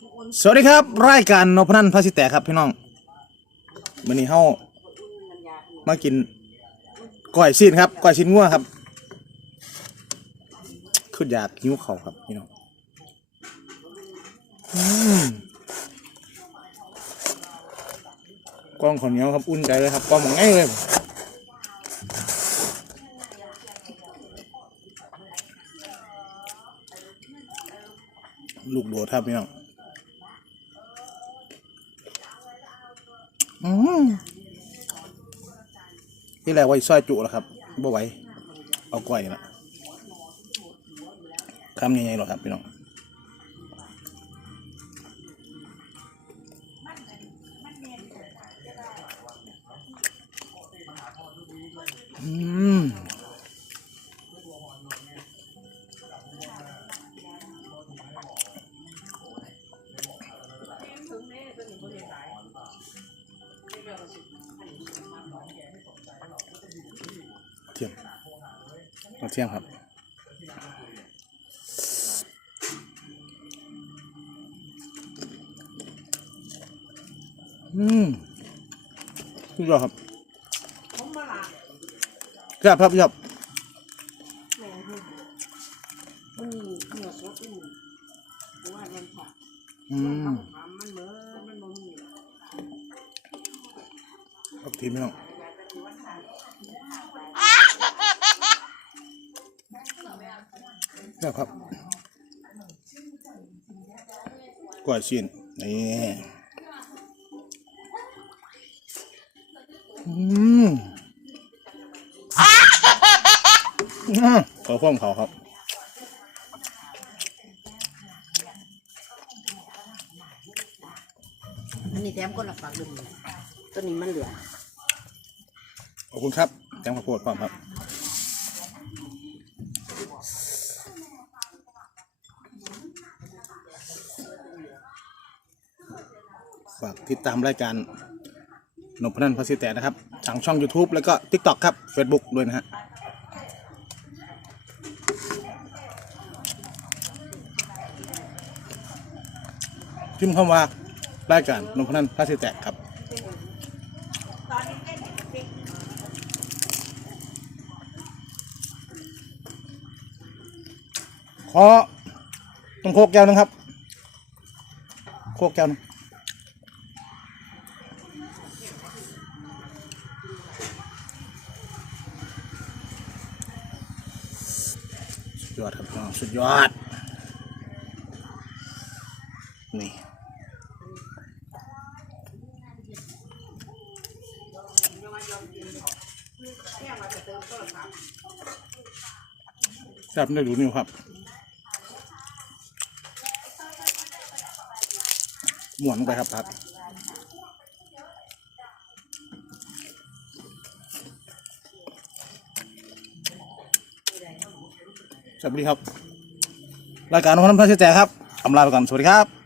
สวัสดีครับ รายการนพนันพระสิแตกครับพี่น้องวันนี้เฮามากินก้อยซีนครับก้อยซีนงัวครับคืออยากหิวเขาครับพี่น้องกล้องขาวเหนียวครับอุ่นใจเลยครับกล้องหมองง่ายเลยลูกโดดครับพี่น้อง อืมที่แรกว่าสิซอยจุแล้วครับบ่ไหวเอาก้อยนะคำใหญ่ๆหรอครับพี่น้อง เอาเทียมครับอืมสุดยอดครับครับครับครับมันมีเหนือโคตรอื่นเพราะว่ามันผักอืมถามมันเหมือนมันบ่มีครับทีมพี่น้อง ครับครับกล้วยชิ้นนี่อืมอ่าขอข้องเขาครับอันนี้แถมคนละฝักดึงตัวนี้มันเหลือขอบคุณครับแกงข้าวโพดพร้อมครับ ฝากติดตามรายการนพนันพระสิแตกนะครับทางช่อง YouTube แล้วก็ TikTok ครับ Facebook ด้วยนะฮะพิมพ์คำว่ารายการนพนันพระสิแตกครับขอต้องโคกแก้วหนึงครับ โคกแก้วนึง ยอดครับพี่น้องสุดยอด นี่ครับได้ดูนิ้วครับหมวนไปครับพัก สวัสดีครับ รายการของน้ำพันธ์เชแจครับอำลาไปก่อนสวัสดีครับ